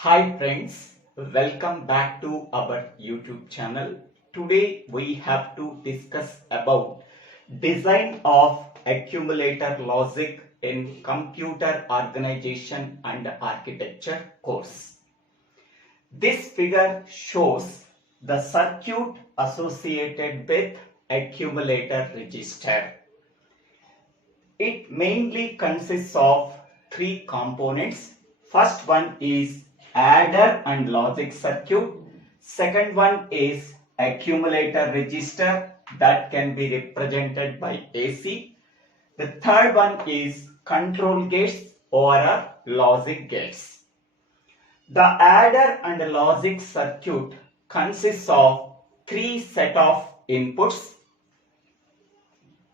Hi friends, welcome back to our YouTube channel. Today we have to discuss about design of accumulator logic in computer organization and architecture course. This figure shows the circuit associated with accumulator register. It mainly consists of three components. First one is adder and logic circuit. Second one is accumulator register that can be represented by AC. The third one is control gates or logic gates. The adder and logic circuit consists of three set of inputs.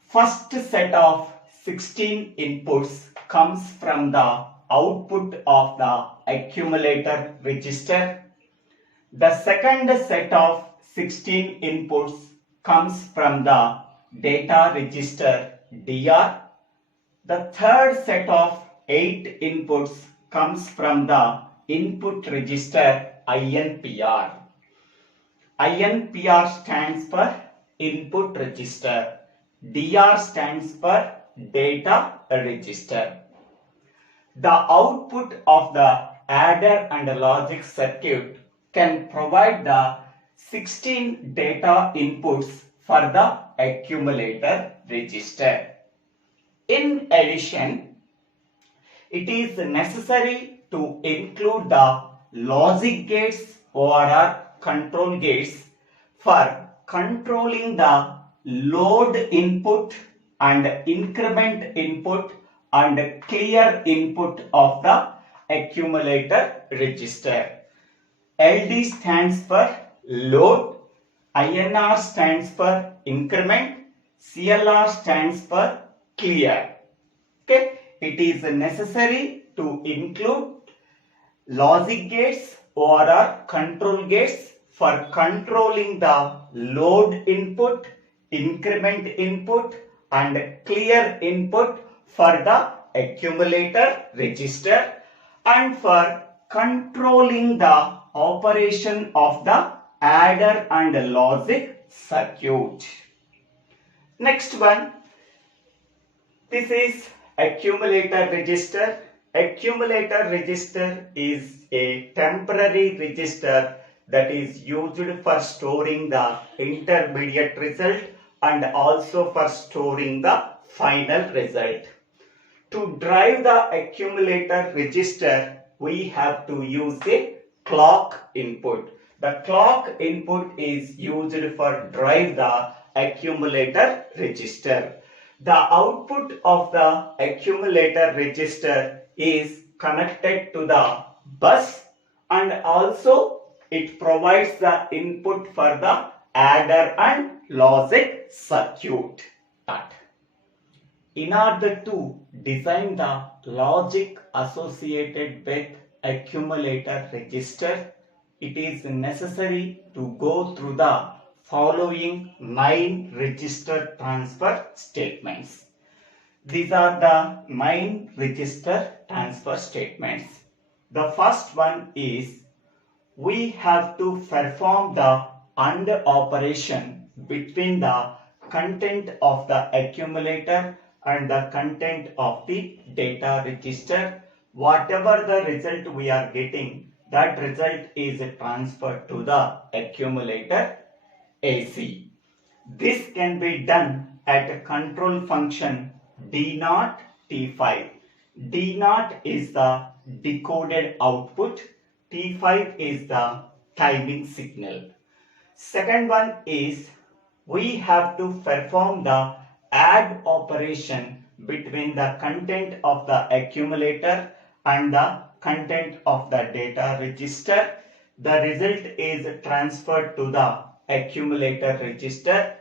First set of 16 inputs comes from the output of the accumulator register. The second set of 16 inputs comes from the data register DR. The third set of 8 inputs comes from the input register INPR. INPR stands for input register. DR stands for data register. The output of the adder and logic circuit can provide the 16 data inputs for the accumulator register. In addition, it is necessary to include the logic gates or control gates for controlling the load input and increment input and clear input of the accumulator register. LD stands for load, INR stands for increment, CLR stands for clear. Okay, it is necessary to include logic gates or control gates for controlling the load input, increment input and clear input for the accumulator register and for controlling the operation of the adder and logic circuit. Next one, this is accumulator register. Accumulator register is a temporary register that is used for storing the intermediate result and also for storing the final result. To drive the accumulator register, we have to use a clock input. The clock input is used for drive the accumulator register. The output of the accumulator register is connected to the bus and also it provides the input for the adder and logic circuit. In order to design the logic associated with accumulator register, it is necessary to go through the following 9 register transfer statements. These are the 9 register transfer statements. The first one is we have to perform the AND operation between the content of the accumulator and the content of the data register. Whatever the result we are getting, that result is transferred to the accumulator AC. This can be done at a control function D0 T5. D0 is the decoded output, T5 is the timing signal. Second one is we have to perform the add operation between the content of the accumulator and the content of the data register. The result is transferred to the accumulator register.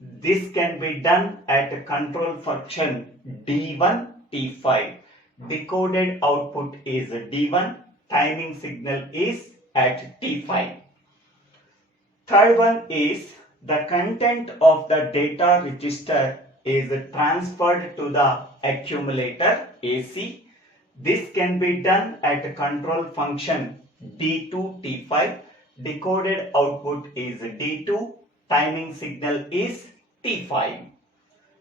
This can be done at control function D1 T5. Decoded output is D1, timing signal is at T5. Third one is the content of the data register is transferred to the accumulator AC. This can be done at control function D2 T5. Decoded output is D2. Timing signal is T5.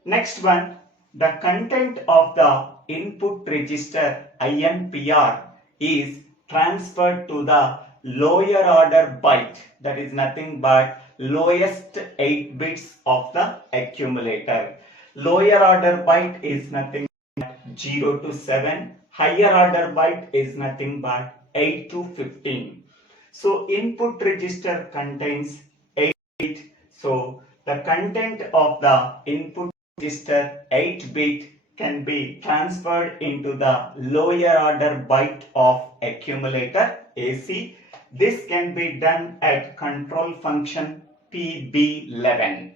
Next one, the content of the input register INPR is transferred to the lower order byte, that is nothing but lowest 8 bits of the accumulator. Lower order byte is nothing but 0 to 7, higher order byte is nothing but 8 to 15. So input register contains 8 bits. So the content of the input register 8 bit can be transferred into the lower order byte of accumulator AC. This can be done at control function PB11.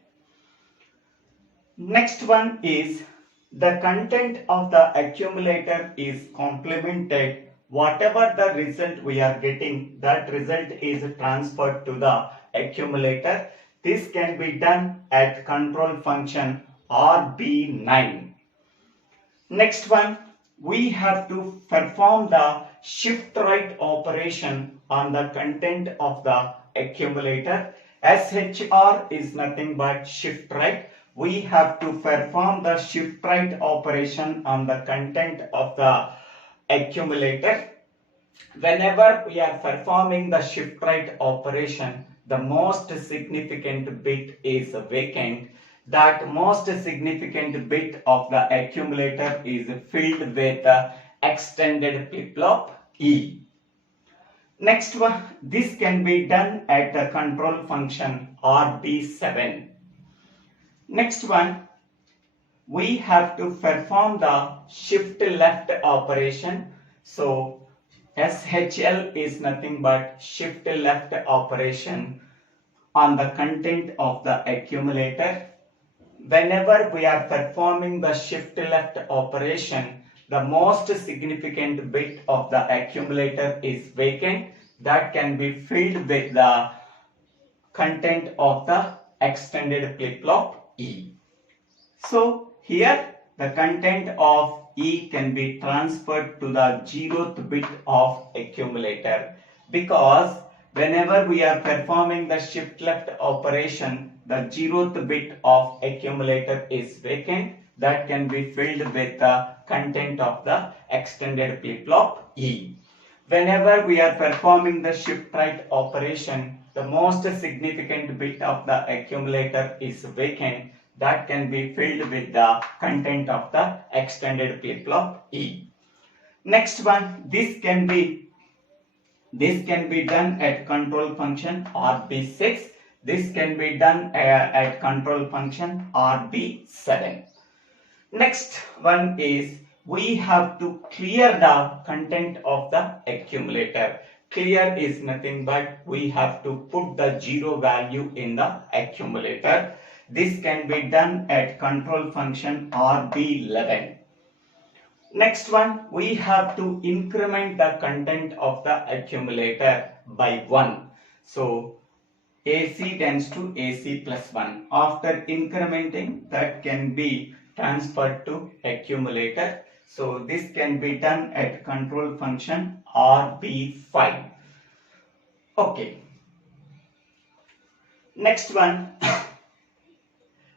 Next one is the content of the accumulator is complemented. Whatever the result we are getting, that result is transferred to the accumulator. This can be done at control function RB9. Next one, we have to perform the shift right operation on the content of the accumulator. SHR is nothing but shift right. We have to perform the shift right operation on the content of the accumulator. Whenever we are performing the shift right operation, the most significant bit is vacant. That most significant bit of the accumulator is filled with the extended flip-flop E. Next one, this can be done at the control function RB7. Next one, we have to perform the shift left operation. So SHL is nothing but shift left operation on the content of the accumulator. Whenever we are performing the shift left operation, the most significant bit of the accumulator is vacant. That can be filled with the content of the extended flip-flop E. So here the content of E can be transferred to the 0th bit of accumulator, because whenever we are performing the shift left operation, the 0th bit of accumulator is vacant. That can be filled with the content of the extended flip-flop E. Whenever we are performing the shift right operation, the most significant bit of the accumulator is vacant. That can be filled with the content of the extended flip-flop E. Next one, this can be done at control function RB6. This can be done at control function RB7. Next one is we have to clear the content of the accumulator. Clear is nothing but we have to put the 0 value in the accumulator. This can be done at control function RB11. Next one, we have to increment the content of the accumulator by 1. So AC tends to AC plus 1. After incrementing, that can be transferred to accumulator. So this can be done at control function RB5. Okay. Next one.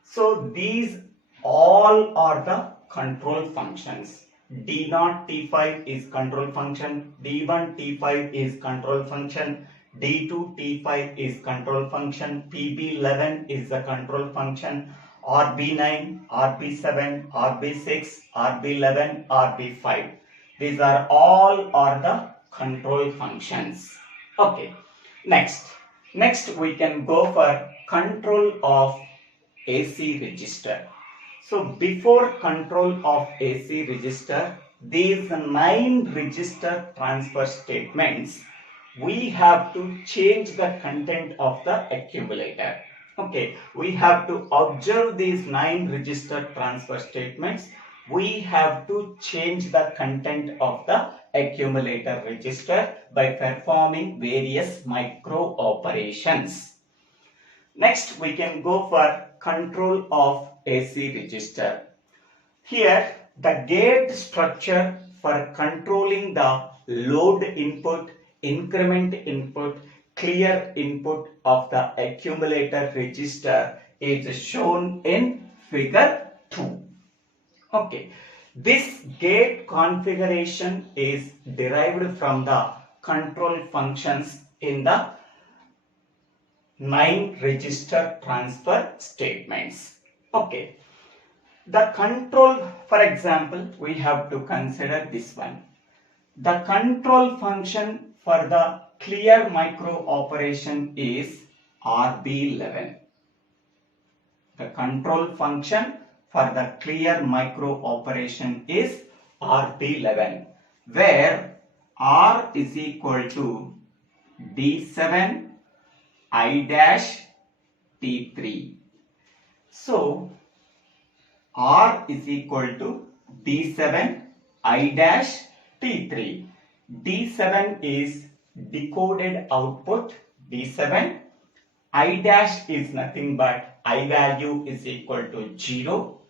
So these all are the control functions. D0 T5 is control function, D1 T5 is control function, D2 T5 is control function, PB11 is the control function, RB9, RB7, RB6, RB11, RB5. These are all are the control functions. Okay. Next we can go for control of AC register. So before control of AC register, these 9 register transfer statements, we have to change the content of the accumulator. Okay, we have to observe these 9 register transfer statements. We have to change the content of the accumulator register by performing various micro operations. Next, we can go for control of AC register. Here, the gate structure for controlling the load input increment input, clear input of the accumulator register is shown in figure 2. Okay, this gate configuration is derived from the control functions in the 9 register transfer statements. Okay, the control, for example, we have to consider this one. The control function for the clear micro operation is RB11. The control function for the clear micro operation is RB11, where R is equal to D7 I dash T3. So R is equal to D7 I dash T3. D7 is decoded output. D7 I dash is nothing but I value is equal to 0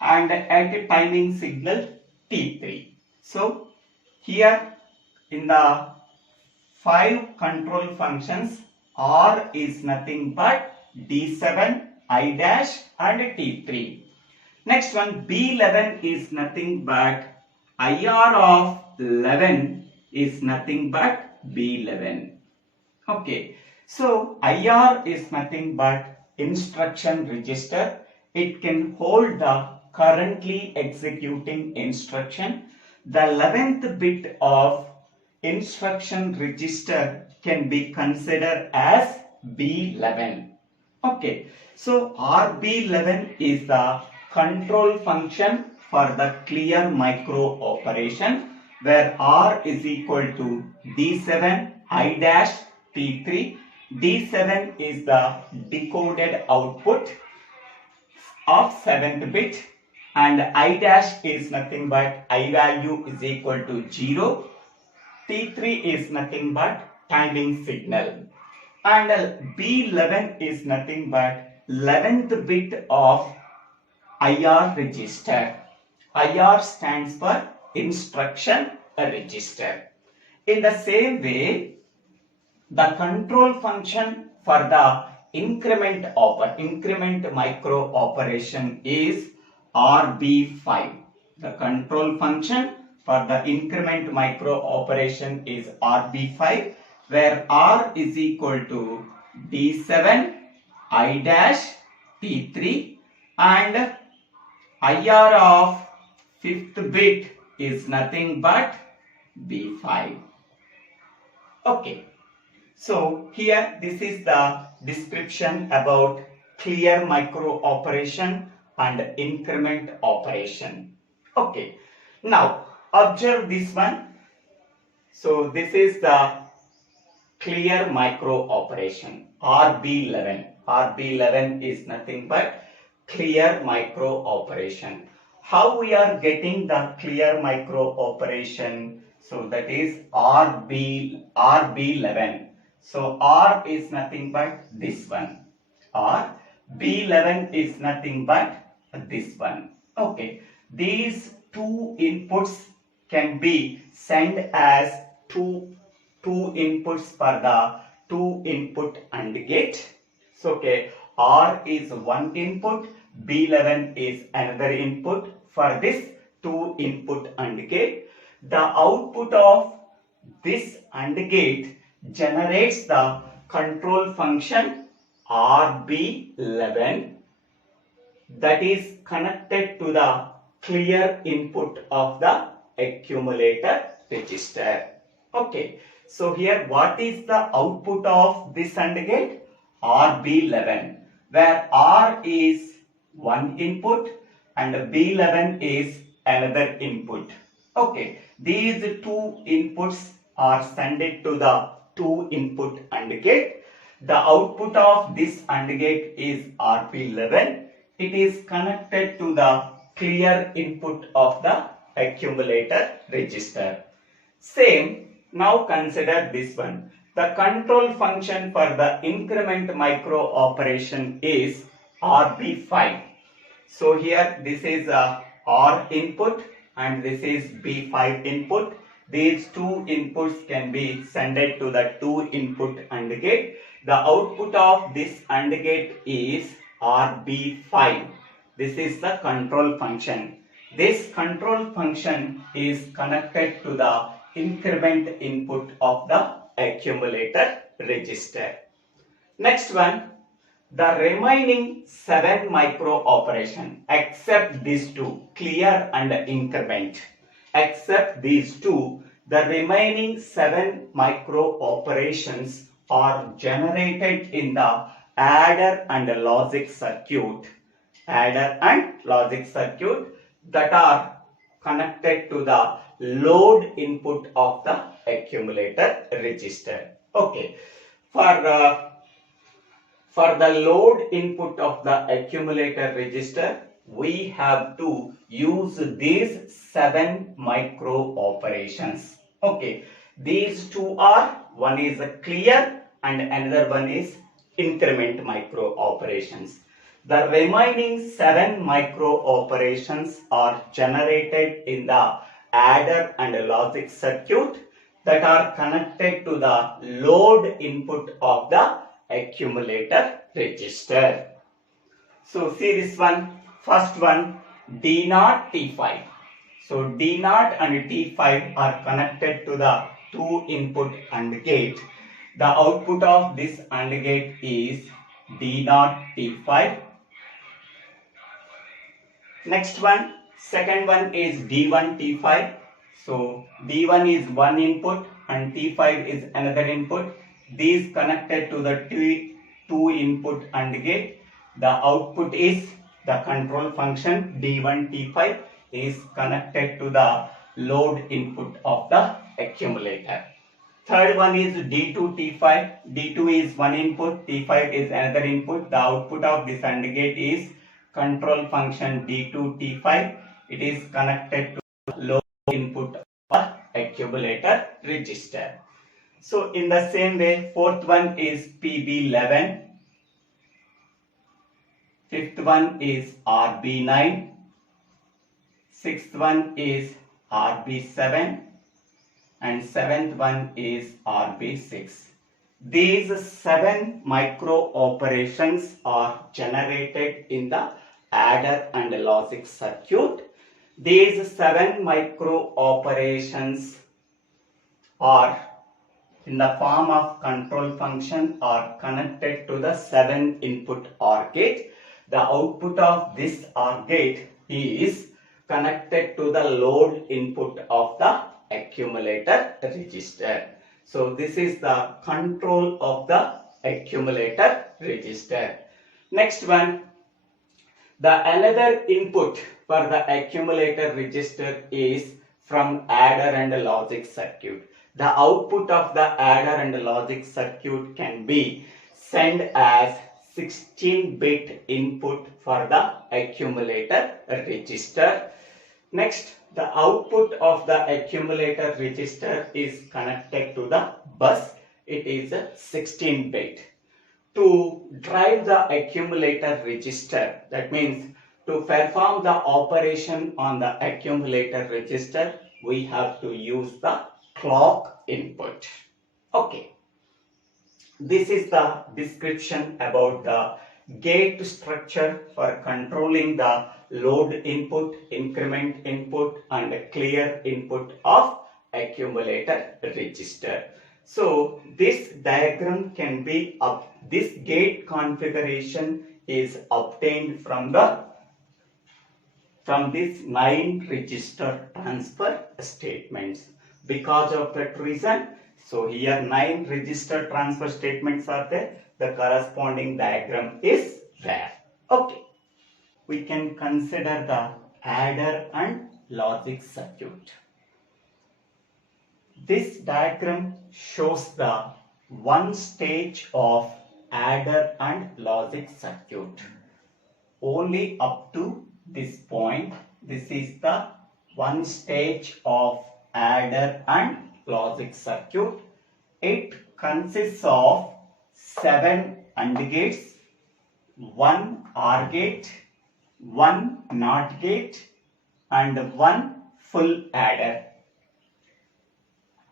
and at a timing signal T3. So here in the 5 control functions, R is nothing but D7 I dash and T3. Next one, B11 is nothing but IR of 11 is nothing but B11. Okay, so IR is nothing but instruction register. It can hold the currently executing instruction. The 11th bit of instruction register can be considered as B11. Okay, so RB11 is the control function for the clear micro operation, where R is equal to D7 I dash T3. D7 is the decoded output of 7th bit and I dash is nothing but I value is equal to 0. T3 is nothing but timing signal and B11 is nothing but 11th bit of IR register. IR stands for instruction register. In the same way, the control function for the increment micro operation is RB5. The control function for the increment micro operation is RB5, where R is equal to D7 I dash T3 and IR of 5th bit is nothing but B5. Okay, so here this is the description about clear micro operation and increment operation. Okay, now observe this one. So this is the clear micro operation RB11. RB11 is nothing but clear micro operation. How we are getting the clear micro operation? So that is RB11. So R is nothing but this one. R B11 is nothing but this one. Okay. These two inputs can be sent as two inputs for the 2 input AND gate. So okay, R is one input, B11 is another input for this 2 input AND gate. The output of this AND gate generates the control function RB11 that is connected to the clear input of the accumulator register. Okay, so here what is the output of this AND gate? RB11, where R is one input and B11 is another input. Okay, these 2 inputs are sent to the 2 input AND gate. The output of this AND gate is RB11. It is connected to the clear input of the accumulator register. Same, now consider this one. The control function for the increment micro operation is RB5. So here this is a R input and this is B5 input. These two inputs can be sent to the two input AND gate. The output of this AND gate is RB5. This is the control function. This control function is connected to the increment input of the accumulator register. Next one, the remaining 7 micro operation except these two, clear and increment. Except these two, the remaining 7 micro operations are generated in the adder and logic circuit. Adder and logic circuit that are connected to the load input of the accumulator register. Okay, for the load input of the accumulator register, we have to use these 7 micro operations. Okay, these two are, one is a clear and another one is increment micro operations. The remaining 7 micro operations are generated in the adder and logic circuit that are connected to the load input of the accumulator register. So see this one, first one, D0 T5. So D0 and T5 are connected to the two input AND gate. The output of this AND gate is D0 T5. Next one, second one is D1 T5. So D1 is one input and T5 is another input. These connected to the two input AND gate. The output is the control function D1 T5 is connected to the load input of the accumulator. Third one is D2 T5. D2 is one input, T5 is another input. The output of this AND gate is control function D2 T5. It is connected to the load input of the accumulator register. So in the same way, fourth one is PB11, fifth one is RB9, sixth one is RB7 and seventh one is RB6. These 7 micro operations are generated in the adder and logic circuit. These 7 micro operations are in the form of control function are connected to the 7 input OR gate. The output of this OR gate is connected to the load input of the accumulator register. So this is the control of the accumulator register. Next one, the another input for the accumulator register is from adder and logic circuit. The output of the adder and logic circuit can be sent as 16-bit input for the accumulator register. Next, the output of the accumulator register is connected to the bus. It is a 16-bit. To drive the accumulator register, that means to perform the operation on the accumulator register, we have to use the clock input. Okay. This is the description about the gate structure for controlling the load input, increment input and clear input of accumulator register. So this diagram can be this gate configuration is obtained from this 9 register transfer statements. Because of that reason, so here 9 register transfer statements are there. The corresponding diagram is there. Okay. We can consider the adder and logic circuit. This diagram shows the one stage of adder and logic circuit. Only up to this point, this is the one stage of adder and logic circuit. It consists of 7 AND gates, 1 OR gate, 1 NOT gate and 1 full adder.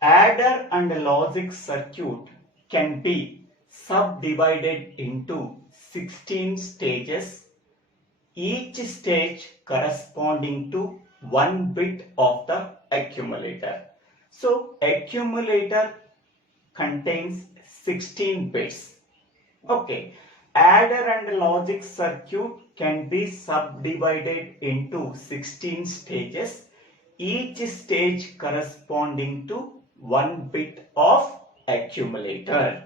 adder and logic circuit can be subdivided into 16 stages, each stage corresponding to one bit of the accumulator. So accumulator contains 16 bits. Okay, adder and logic circuit can be subdivided into 16 stages, each stage corresponding to one bit of accumulator.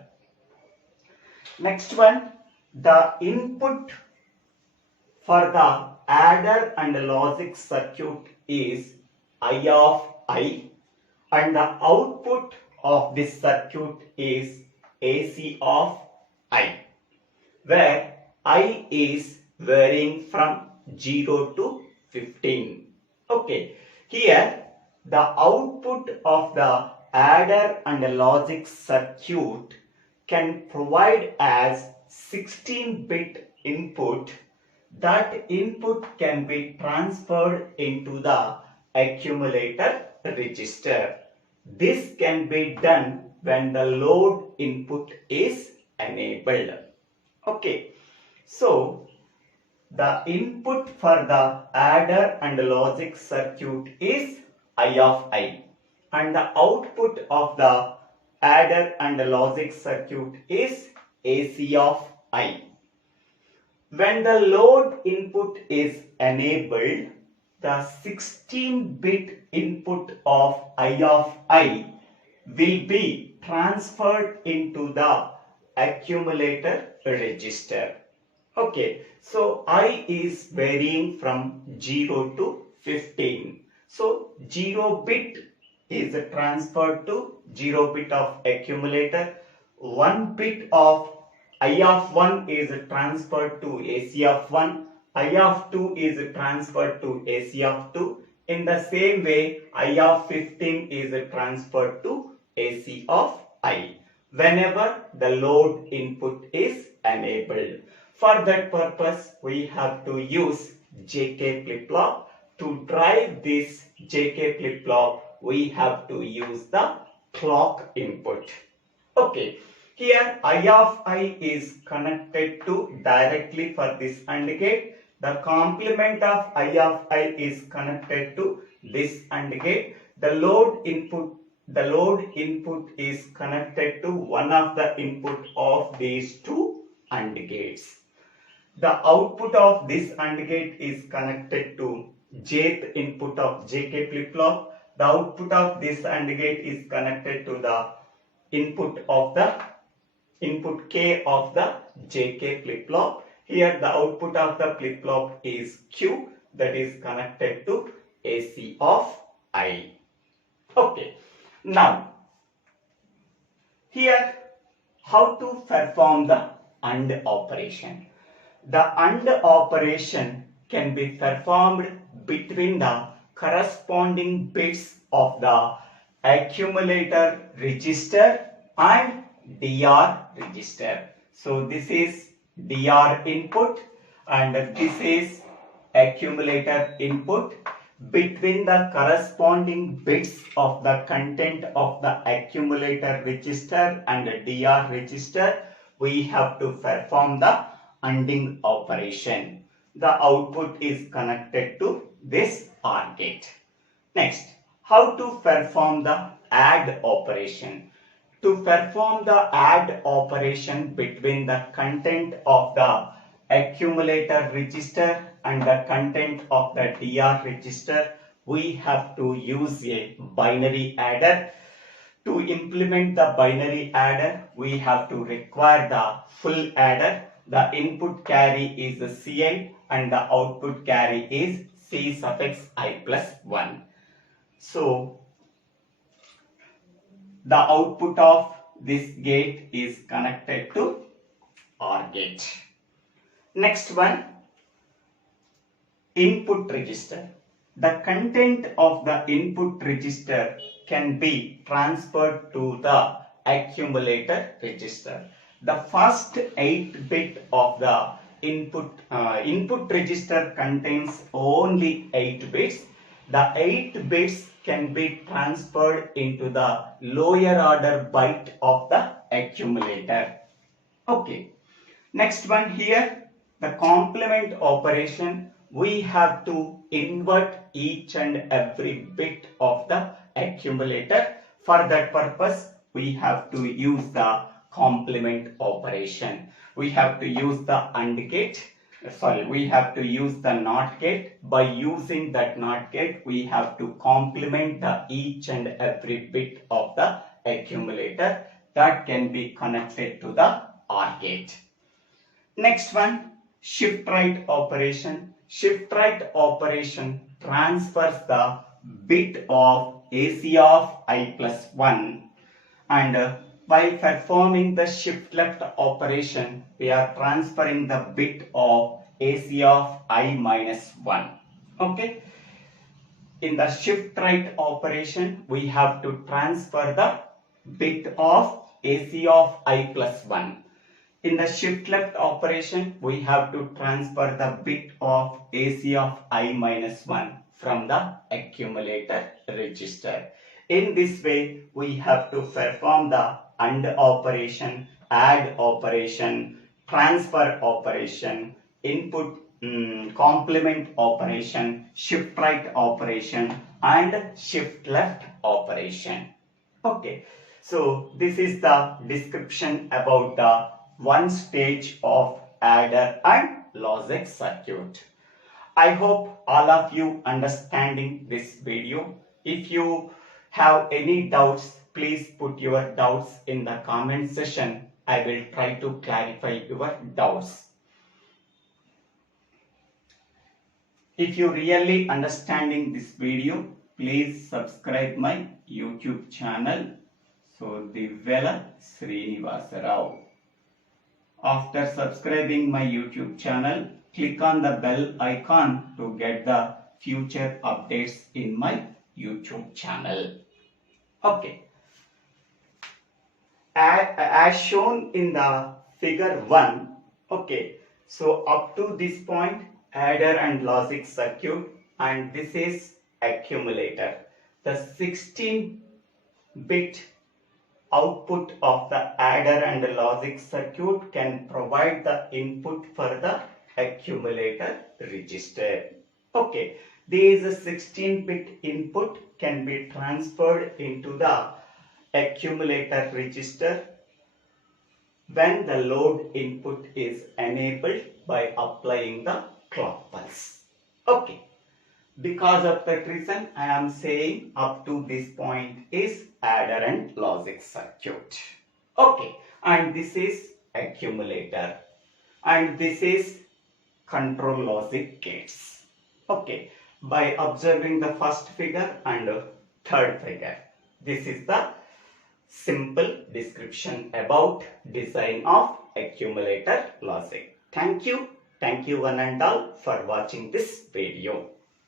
Next one, the input for the adder and logic circuit is I of I, and the output of this circuit is AC of I, where I is varying from 0 to 15. Okay, here the output of the adder and logic circuit can provide as 16-bit input. That input can be transferred into the accumulator register. This can be done when the load input is enabled. Okay, so the input for the adder and logic circuit is I of I, and the output of the adder and logic circuit is AC of I. When the load input is enabled, the 16-bit input of I of I will be transferred into the accumulator register. Okay, so I is varying from 0 to 15. So 0 bit is transferred to 0 bit of accumulator. 1 bit of I of 1 is transferred to AC of 1. I of 2 is transferred to AC of 2. In the same way, I of 15 is transferred to AC of I whenever the load input is enabled. For that purpose, we have to use JK flip-flop. To drive this JK flip-flop, we have to use the clock input. Okay, here I of I is connected to directly for this AND gate. The complement of I of I is connected to this AND gate. The load input is connected to one of the input of these two AND gates. The output of this AND gate is connected to jth input of JK flip-flop. The output of this AND gate is connected to the input K of the JK flip-flop. Here the output of the flip-flop is Q, that is connected to AC of I. Okay, now here how to perform the AND operation. The AND operation can be performed between the corresponding bits of the accumulator register and DR register. So this is DR input and this is accumulator input. Between the corresponding bits of the content of the accumulator register and DR register, we have to perform the ANDing operation. The output is connected to this OR gate. Next, how to perform the ADD operation. To perform the ADD operation between the content of the accumulator register and the content of the DR register, we have to use a binary adder. To implement the binary adder, we have to require the full adder. The input carry is C8 and the output carry is C suffix I plus 1. So the output of this gate is connected to OR gate. Next one, input register. The content of the input register can be transferred to the accumulator register. The first 8-bit of the input register contains only 8 bits. the 8 bits can be transferred into the lower order byte of the accumulator. Okay. Next one here, the complement operation. We have to invert each and every bit of the accumulator. For that purpose, we have to use the complement operation. We have to use the AND gate. We have to use the NOT gate. By using that NOT gate, we have to complement the each and every bit of the accumulator that can be connected to the OR gate. Next one, shift right operation. Shift right operation transfers the bit of AC of I plus 1, and while performing the shift left operation, we are transferring the bit of AC of I minus 1. Okay. In the shift right operation, we have to transfer the bit of AC of I plus 1. In the shift left operation, we have to transfer the bit of AC of I minus 1 from the accumulator register. In this way, we have to perform the AND operation, add operation, transfer operation, input complement operation, shift right operation, and shift left operation. Okay, so this is the description about the one stage of adder and logic circuit. I hope all of you understanding this video. If you have any doubts, please put your doubts in the comment section. I will try to clarify your doubts. If you really understanding this video, please subscribe my YouTube channel. So Divvela Srinivasa Rao. After subscribing my YouTube channel, click on the bell icon to get the future updates in my YouTube channel. Okay. As shown in the figure 1, okay, so up to this point, adder and logic circuit, and this is accumulator. The 16-bit output of the adder and the logic circuit can provide the input for the accumulator register. Okay, these 16-bit input can be transferred into the accumulator register when the load input is enabled by applying the clock pulse. Okay. Because of that reason, I am saying up to this point is adder and logic circuit. Okay, and this is accumulator, and this is control logic gates. Okay, by observing the first figure and third figure, this is the simple description about design of accumulator logic. Thank you one and all for watching this video.